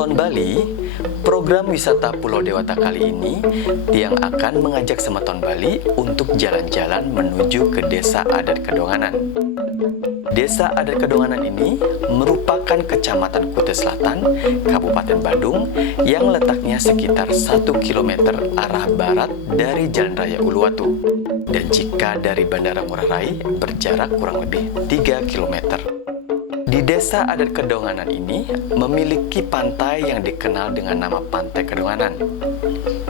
Semeton Bali, program wisata Pulau Dewata kali ini yang akan mengajak Semeton Bali untuk jalan-jalan menuju ke Desa Adat Kedonganan. Desa Adat Kedonganan ini merupakan Kecamatan Kuta Selatan, Kabupaten Badung yang letaknya sekitar 1 km arah barat dari Jalan Raya Uluwatu. Dan jika dari Bandara Ngurah Rai berjarak kurang lebih 3 km. Di Desa Adat Kedonganan ini memiliki pantai yang dikenal dengan nama Pantai Kedonganan.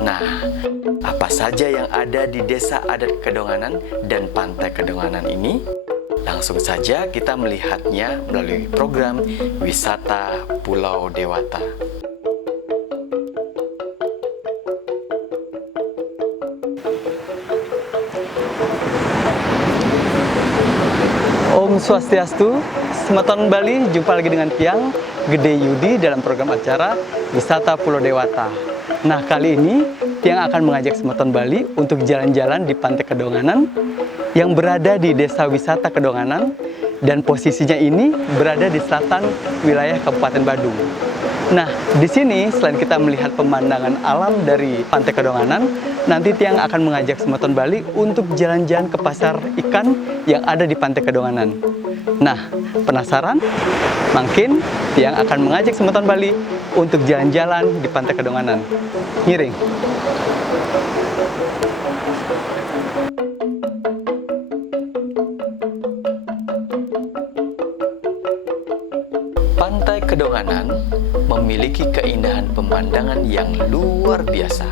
Nah, apa saja yang ada di Desa Adat Kedonganan dan Pantai Kedonganan ini? Langsung saja kita melihatnya melalui program Wisata Pulau Dewata. Om Swastiastu, Semeton Bali, jumpa lagi dengan Tiang Gede Yudi dalam program acara Wisata Pulau Dewata. Nah, kali ini Tiang akan mengajak Semeton Bali untuk jalan-jalan di Pantai Kedonganan yang berada di Desa Wisata Kedonganan dan posisinya ini berada di selatan wilayah Kabupaten Badung. Nah, di sini selain kita melihat pemandangan alam dari Pantai Kedonganan, nanti Tiang akan mengajak Semeton Bali untuk jalan-jalan ke pasar ikan yang ada di Pantai Kedonganan. Nah, penasaran? Mungkin Tiang akan mengajak Semeton Bali untuk jalan-jalan di Pantai Kedonganan. Ngiring. Pantai Kedonganan memiliki keindahan pemandangan yang luar biasa.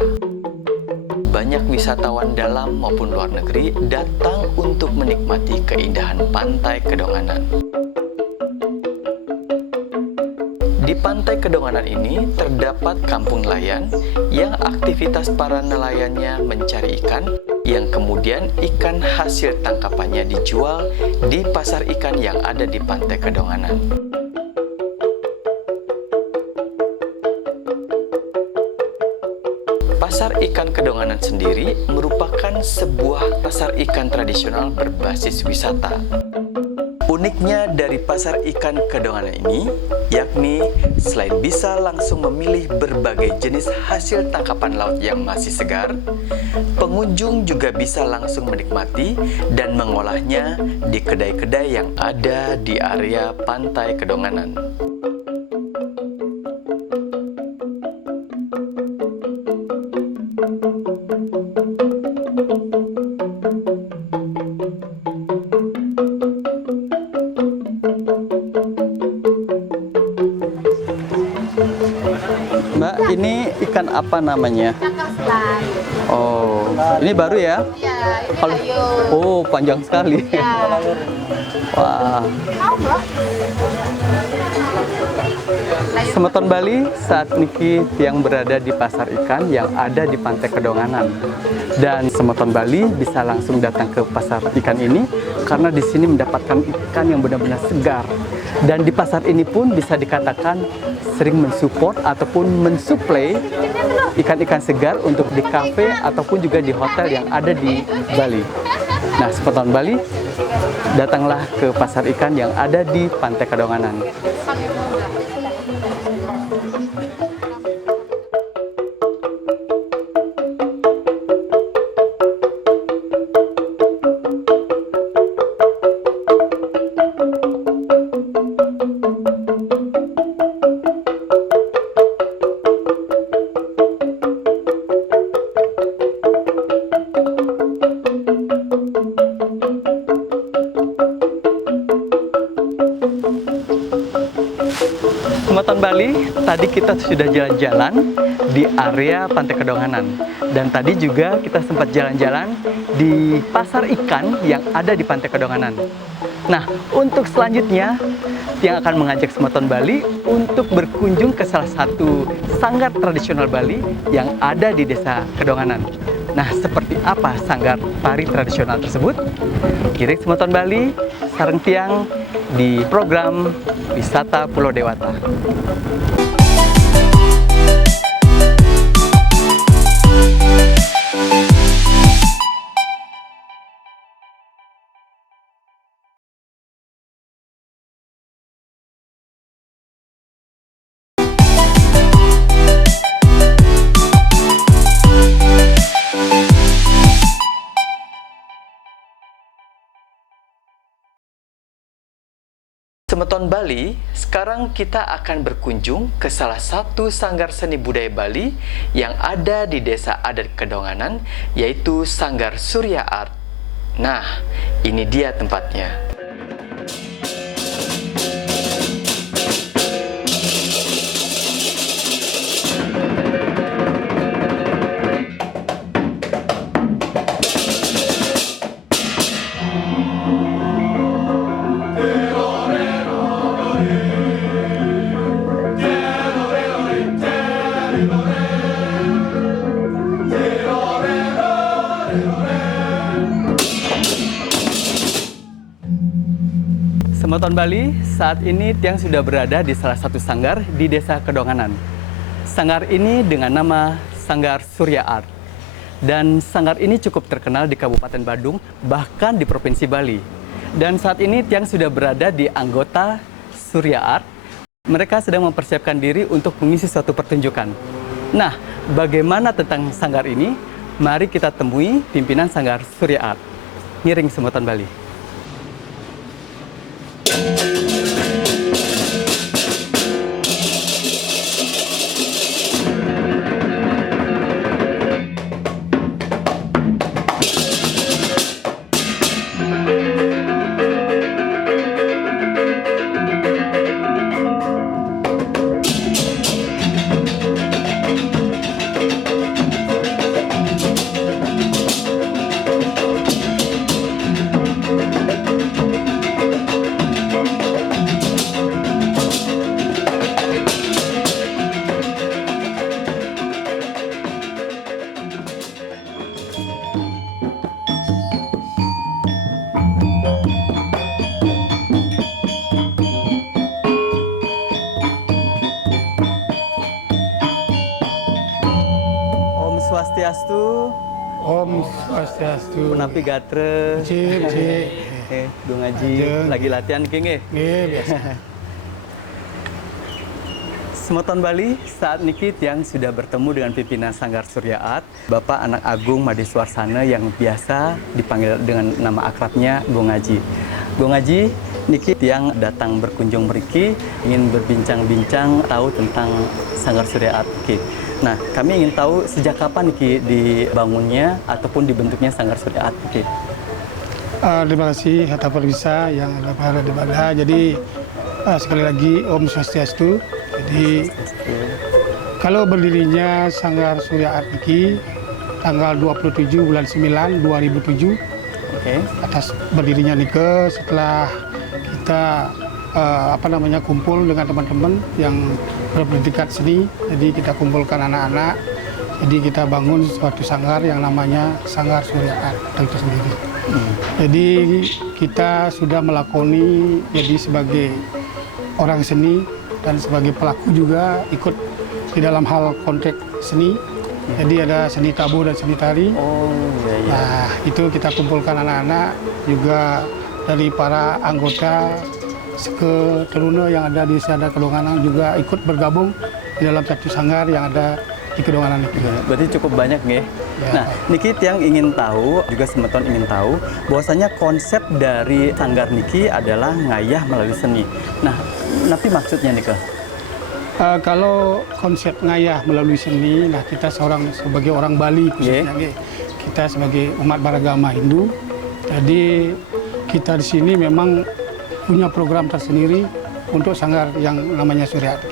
Banyak wisatawan dalam maupun luar negeri datang untuk menikmati keindahan Pantai Kedonganan. Di Pantai Kedonganan ini terdapat kampung nelayan yang aktivitas para nelayannya mencari ikan yang kemudian ikan hasil tangkapannya dijual di pasar ikan yang ada di Pantai Kedonganan. Pasar ikan Kedonganan sendiri merupakan sebuah pasar ikan tradisional berbasis wisata. Uniknya dari pasar ikan Kedonganan ini, yakni selain bisa langsung memilih berbagai jenis hasil tangkapan laut yang masih segar, pengunjung juga bisa langsung menikmati dan mengolahnya di kedai-kedai yang ada di area Pantai Kedonganan. Mbak, ini ikan apa namanya? Cakaslan. Oh, ini baru ya? Iya, ini layu. Oh, panjang sekali. Ya. Wah. Semeton Bali saat ini Tiang berada di pasar ikan yang ada di Pantai Kedonganan. Dan Semeton Bali bisa langsung datang ke pasar ikan ini karena di sini mendapatkan ikan yang benar-benar segar. Dan di pasar ini pun bisa dikatakan sering mensupport ataupun mensuplai ikan-ikan segar untuk di kafe ataupun juga di hotel yang ada di Bali. Nah, Semeton Bali, datanglah ke pasar ikan yang ada di Pantai Kedonganan. Semeton Bali, tadi kita sudah jalan-jalan di area Pantai Kedonganan. Dan tadi juga kita sempat jalan-jalan di pasar ikan yang ada di Pantai Kedonganan. Nah, untuk selanjutnya, Tiang akan mengajak Semeton Bali untuk berkunjung ke salah satu sanggar tradisional Bali yang ada di Desa Kedonganan. Nah, seperti apa sanggar tari tradisional tersebut? Kirim Semeton Bali, sareng Tiang di program Wisata Pulau Dewata. Semeton Bali, sekarang kita akan berkunjung ke salah satu sanggar seni budaya Bali yang ada di Desa Adat Kedonganan, yaitu Sanggar Surya Art. Nah, ini dia tempatnya. Semeton Bali, saat ini Tiang sudah berada di salah satu sanggar di Desa Kedonganan. Sanggar ini dengan nama Sanggar Surya Art. Dan sanggar ini cukup terkenal di Kabupaten Badung, bahkan di Provinsi Bali. Dan saat ini Tiang sudah berada di anggota Surya Art. Mereka sedang mempersiapkan diri untuk mengisi suatu pertunjukan. Nah, bagaimana tentang sanggar ini? Mari kita temui pimpinan Sanggar Surya Art. Ngiring Semeton Bali. Om Swastiastu, Om Swastiastu. Menapi Gatre. Cik. Dong ngaji, lagi latihan King Biasa. Semeton Bali, saat niki Tiang sudah bertemu dengan pimpinan Sanggar Surya Art, Bapak Anak Agung Madiswarsana yang biasa dipanggil dengan nama akrabnya Gong Ngaji. Gong Ngaji, niki Tiang datang berkunjung meriki, ingin berbincang-bincang tahu tentang Sanggar Surya Art. Nah, kami ingin tahu sejak kapan niki dibangunnya ataupun dibentuknya Sanggar Surya Art. Terima kasih Hatta Perwisa yang ada di Bala. Jadi sekali lagi Om Swastiastu. Jadi kalau berdirinya Sanggar Surya Art ini tanggal 27 bulan 9 2007. Atas berdirinya Nike setelah kita kumpul dengan teman-teman yang berpendidikan seni. Jadi kita kumpulkan anak-anak. Jadi kita bangun suatu sanggar yang namanya Sanggar Surya Art itu sendiri. Jadi kita sudah melakoni jadi sebagai orang seni dan sebagai pelaku juga ikut di dalam hal konteks seni. Jadi ada seni tabuh dan seni tari. Nah, itu kita kumpulkan anak-anak juga dari para anggota Seke Teruna yang ada di Desa Kedonganan juga ikut bergabung di dalam satu sanggar yang ada di Kedonganan itu. Berarti cukup banyak nih. Ya. Nah, Niki Tiang ingin tahu, juga Semeton ingin tahu, bahwasanya konsep dari sanggar Niki adalah ngayah melalui seni. Nah, tapi maksudnya nih kalau konsep ngayah melalui seni, nah kita sebagai orang Bali khususnya, kita sebagai umat beragama Hindu, jadi kita di sini memang punya program tersendiri untuk sanggar yang namanya Surya Art.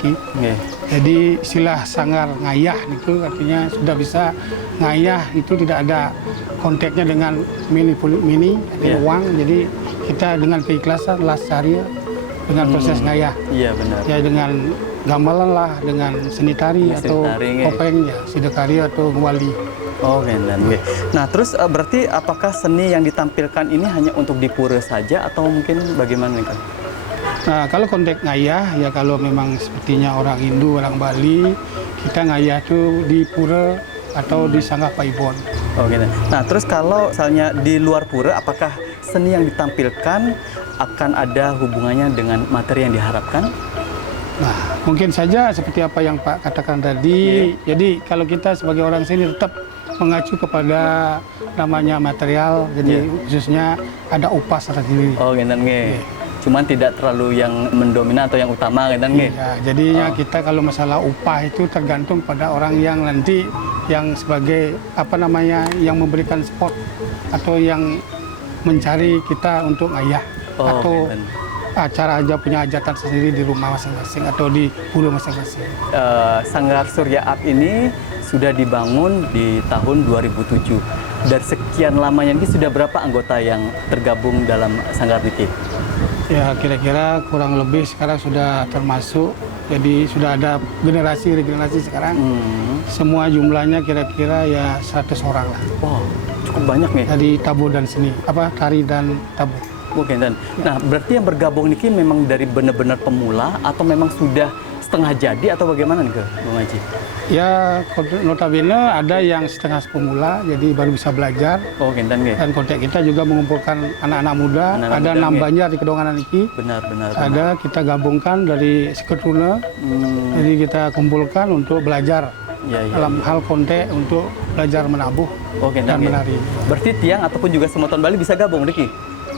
Jadi istilah sanggar ngayah itu artinya sudah bisa ngayah itu tidak ada konteksnya dengan mini uang. Jadi kita dengan keikhlasan lestari dengan proses ngayah. Iya benar. Ya dengan gamelan lah, dengan seni tari atau kopeng ya, sidekari atau ngwali. Oh, benar. Nah, terus berarti apakah seni yang ditampilkan ini hanya untuk di pura saja atau mungkin bagaimana nih, Kang? Nah, kalau konteks ngayah, ya kalau memang sepertinya orang Hindu, orang Bali, kita ngayah itu di pura atau di Sanggar Paibon. Oh, gitu. Nah, terus kalau misalnya di luar pura, apakah seni yang ditampilkan akan ada hubungannya dengan materi yang diharapkan? Nah, mungkin saja seperti apa yang Pak katakan tadi. Jadi, kalau kita sebagai orang seni tetap mengacu kepada namanya material, jadi khususnya ada upah tersendiri. Oh, gitu. cuman tidak terlalu yang mendominan atau yang utama kan nggih. Ya, jadinya kita kalau masalah upah itu tergantung pada orang yang nanti yang sebagai yang memberikan support atau yang mencari kita untuk ngayah atau dan, acara aja punya hajatan sendiri di rumah masing-masing atau di pulau masing-masing. Sanggar Surya Art ini sudah dibangun di tahun 2007. Dari sekian lamanya ini sudah berapa anggota yang tergabung dalam Sanggar Niki? Ya kira-kira kurang lebih sekarang sudah termasuk, jadi sudah ada generasi sekarang. Semua jumlahnya kira-kira ya 100 orang lah. Wow, cukup banyak nih. Dari tabuh dan seni, tari dan tabuh. Oke, dan nah berarti yang bergabung niki memang dari benar-benar pemula atau memang sudah setengah jadi atau bagaimana nih Bung Haji? Ya notabene ada yang setengah pemula, jadi baru bisa belajar. Oh, dan Dan kontak kita juga mengumpulkan anak-anak muda, ada 6 banjar di Kedonganan iki. Benar. Ada kita gabungkan dari Seketuna, jadi kita kumpulkan untuk belajar dalam hal kontak untuk belajar menabuh dan menari. Berarti Tiang ataupun juga Semeton Bali bisa gabung niki?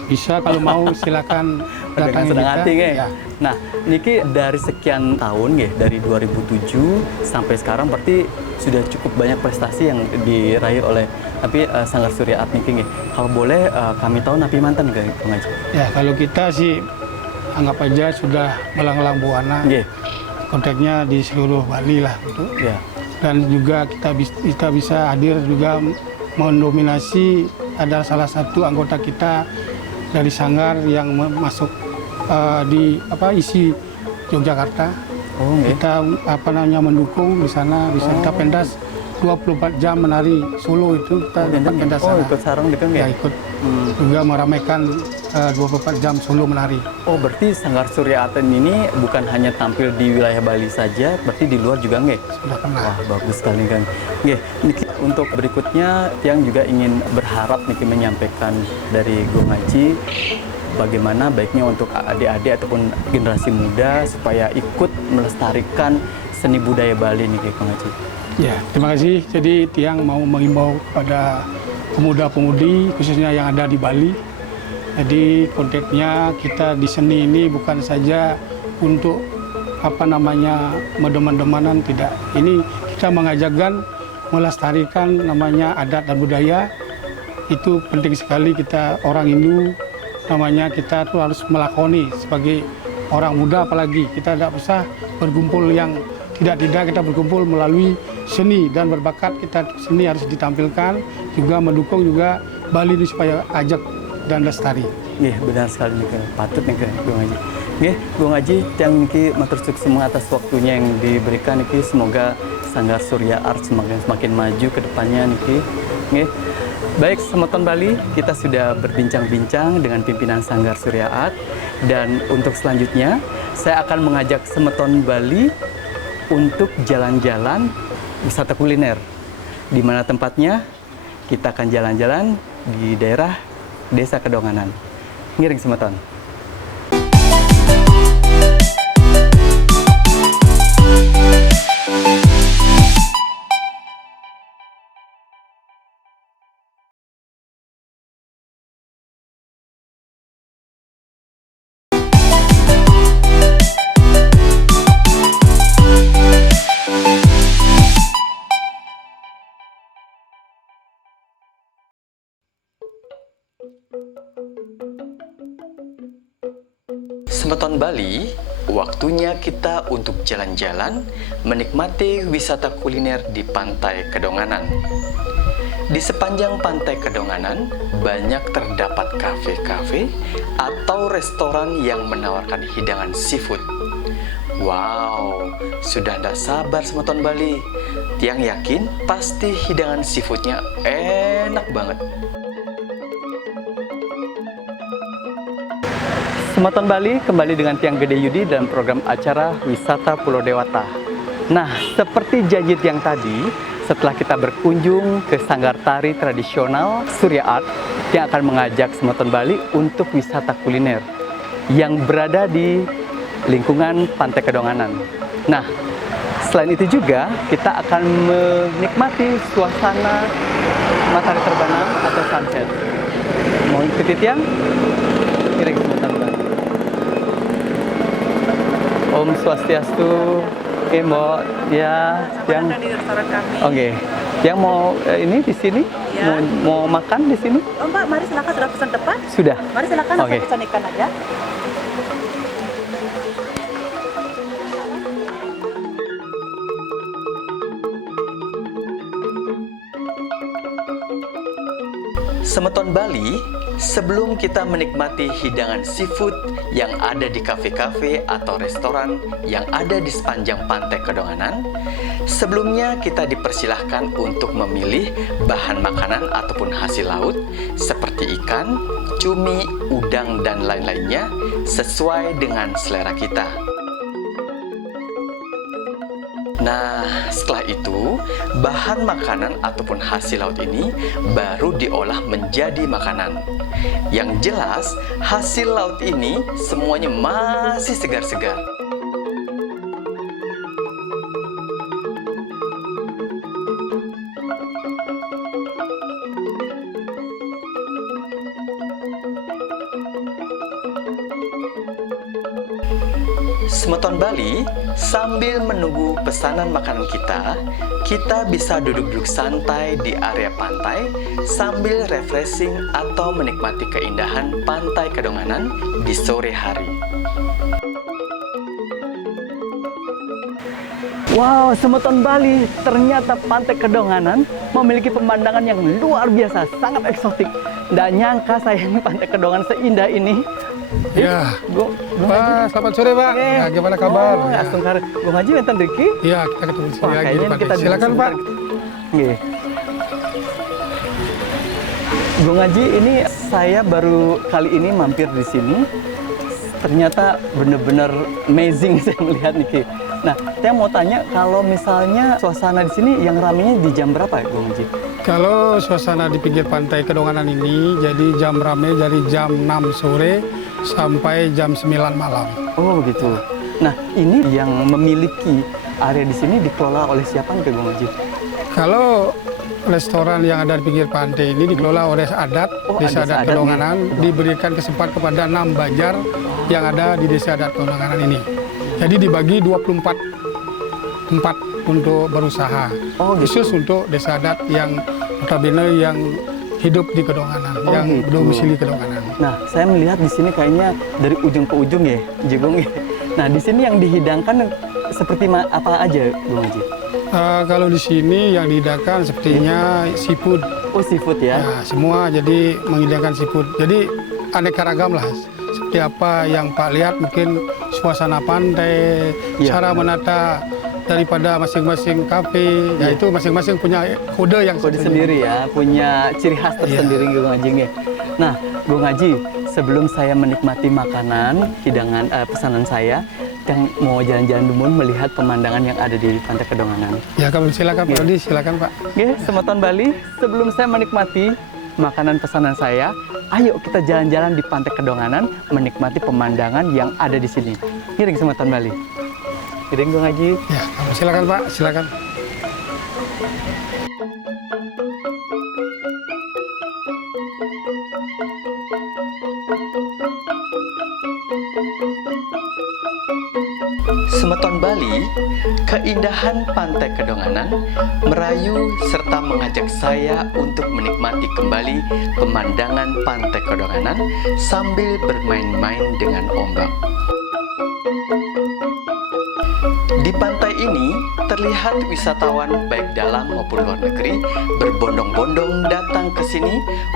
Bisa kalau mau silakan dengan datangi senang kita. hati nggih. Ya. Nah, niki dari sekian tahun nggih, dari 2007 sampai sekarang berarti sudah cukup banyak prestasi yang diraih oleh Sanggar Surya Art niki nggih. Kalau boleh kami tahu napi mantan nggih Bung Haji? Ya, kalau kita sih anggap aja sudah melanglang buana. Nggih. Kontaknya di seluruh Bali lah gitu. Ya. Dan juga kita bisa hadir juga mendominasi, ada salah satu anggota kita dari Sanggar yang masuk di isi Yogyakarta. Oh, nggih. Kita mendukung di sana, bisa kita pentas 24 jam menari solo itu kita pentas sana. Ikut sarung gitu nggih? Ya ikut juga meramaikan 24 jam solo menari. Oh, berarti Sanggar Surya Art ini bukan hanya tampil di wilayah Bali saja, berarti di luar juga nggih? Sudah pernah. Wah, bagus sekali kan. Nggih, niki untuk berikutnya Tiang juga ingin berharap niki menyampaikan dari Bung Haji bagaimana baiknya untuk adik-adik ataupun generasi muda supaya ikut melestarikan seni budaya Bali niki Bung Haji. Ya, terima kasih. Jadi Tiang mau mengimbau kepada pemuda-pemudi khususnya yang ada di Bali. Jadi konteksnya kita di seni ini bukan saja untuk medeman-demanan, tidak. Ini kita mengajarkan, melestarikan namanya adat dan budaya. Itu penting sekali kita orang Hindu, namanya kita tuh harus melakoni sebagai orang muda, apalagi kita tidak usah berkumpul yang tidak kita berkumpul melalui seni dan berbakat. Kita seni harus ditampilkan, juga mendukung juga Bali ini supaya ajak dan lestari. Nggih, benar sekali nih, patut nih Bung Haji. Nggih, Bung Haji, Tiang niki matur semua atas waktunya yang diberikan niki. Semoga Sanggar Surya Art semakin maju ke depannya niki. Nggih. Baik, Semeton Bali, kita sudah berbincang-bincang dengan pimpinan Sanggar Surya Art, dan untuk selanjutnya saya akan mengajak Semeton Bali untuk jalan-jalan wisata kuliner. Di mana tempatnya? Kita akan jalan-jalan di daerah Desa Kedonganan. Ngiring Semeton. Semeton Bali, waktunya kita untuk jalan-jalan menikmati wisata kuliner di Pantai Kedonganan. Di sepanjang Pantai Kedonganan, banyak terdapat kafe-kafe atau restoran yang menawarkan hidangan seafood. Wow, sudah tidak sabar Semeton Bali. Tiang yakin pasti hidangan seafoodnya enak banget. Semeton Bali kembali dengan Tiang Gede Yudi dalam program acara Wisata Pulau Dewata. Nah, seperti janji Tiang tadi, setelah kita berkunjung ke Sanggar Tari Tradisional Surya Art, Tiang akan mengajak Semeton Bali untuk wisata kuliner yang berada di lingkungan Pantai Kedonganan. Nah, selain itu juga kita akan menikmati suasana matahari terbenam atau sunset. Mau ikuti Tiang? Kira-kira Semeton Bali. Om Swastiastu. Oke, Mbok. Ya, yang di restoran kami. oke. Yang mau ini di sini? Ya. Mau makan di sini? Oh Mbak, mari silakan sudah pesan depan. Sudah. Mari silakan Oke. langsung pesan ikan aja. Semeton Bali, sebelum kita menikmati hidangan seafood yang ada di kafe-kafe atau restoran yang ada di sepanjang pantai Kedonganan, sebelumnya kita dipersilahkan untuk memilih bahan makanan ataupun hasil laut seperti ikan, cumi, udang, dan lain-lainnya sesuai dengan selera kita. Nah, setelah itu, bahan makanan ataupun hasil laut ini baru diolah menjadi makanan. Yang jelas, hasil laut ini semuanya masih segar-segar. Semeton Bali, sambil menunggu pesanan makanan kita bisa duduk-duduk santai di area pantai sambil refreshing atau menikmati keindahan pantai Kedonganan di sore hari. Wow, Semeton Bali, ternyata pantai Kedonganan memiliki pemandangan yang luar biasa, sangat eksotik. Nggak nyangka saya ini pantai Kedonganan seindah ini. Ya, Gu Pak, selamat sore Pak. Ya, gimana kabar? Oh, Ya. langsung kare. Gue ngaji enten Riki. Ya, kita ketemu di sini Wah, lagi kayaknya Pak. kita Silakan Pak. Nggih. Gue ngaji ini saya baru kali ini mampir di sini. Ternyata bener-bener amazing saya melihat Niki. Nah, saya mau tanya kalau misalnya suasana di sini yang ramenya di jam berapa ya, Gue ngaji? Kalau suasana di pinggir pantai Kedonganan ini, jadi jam rame dari jam 6 sore sampai jam 9 malam. Oh begitu. Nah, ini yang memiliki area di sini dikelola oleh siapa nih, Gue ngaji? Kalau restoran yang ada di pinggir pantai ini dikelola oleh adat, Oh, Desa ada Adat adat Kedonganan, nih. diberikan kesempatan kepada 6 banjar yang ada di Desa Adat Kedonganan ini. Jadi dibagi 24 tempat untuk berusaha. Oh, gitu. Khusus untuk Desa Adat yang notabene yang hidup di Kedonganan, Oh, yang gitu. domisili Kedonganan. Nah, saya melihat di sini kayaknya dari ujung ke ujung ya, Jegong ya. Nah, di sini yang dihidangkan seperti apa aja, Bung Haji? Kalau di sini yang dihidangkan sepertinya seafood. Oh, seafood ya. Ya, semua jadi menghidangkan seafood. Jadi aneka ragam lah. Seperti apa yang Pak lihat, mungkin suasana pantai, Iya, cara benar. menata daripada masing-masing kafe, Iya. yaitu masing-masing punya kode yang Kode sendiri ya, punya ciri khas tersendiri Bung Haji ya. Nah, Bung Haji, sebelum saya menikmati makanan, hidangan pesanan saya, yang mau jalan-jalan dulu melihat pemandangan yang ada di Pantai Kedonganan. Ya, kamu silakan Pak Iya. Rudi, silakan Pak. Oke, Semeton Bali, sebelum saya menikmati makanan pesanan saya, ayo kita jalan-jalan di Pantai Kedonganan menikmati pemandangan yang ada di sini. Giring Semeton Bali. Giring Bung Haji. Ya, kamu silakan Pak, silakan. Semeton Bali, keindahan Pantai Kedonganan merayu serta mengajak saya untuk menikmati kembali pemandangan Pantai Kedonganan sambil bermain-main dengan ombak. Di pantai ini terlihat wisatawan baik dalam maupun luar negeri berbondong-bondong datang ke sini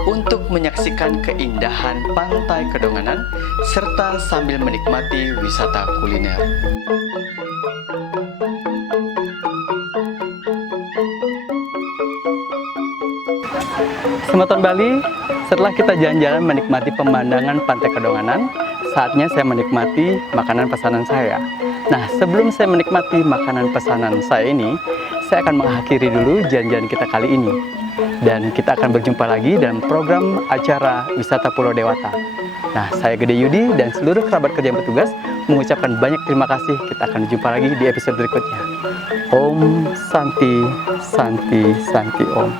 untuk menyaksikan keindahan Pantai Kedonganan serta sambil menikmati wisata kuliner. Semeton Bali, setelah kita jalan-jalan menikmati pemandangan Pantai Kedonganan, saatnya saya menikmati makanan pesanan saya. Nah, sebelum saya menikmati makanan pesanan saya ini, saya akan mengakhiri dulu jalan-jalan kita kali ini. Dan kita akan berjumpa lagi dalam program acara Wisata Pulau Dewata. Nah, saya Gede Yudi dan seluruh kerabat kerja yang bertugas mengucapkan banyak terima kasih. Kita akan berjumpa lagi di episode berikutnya. Om Santi, Santi, Santi Om.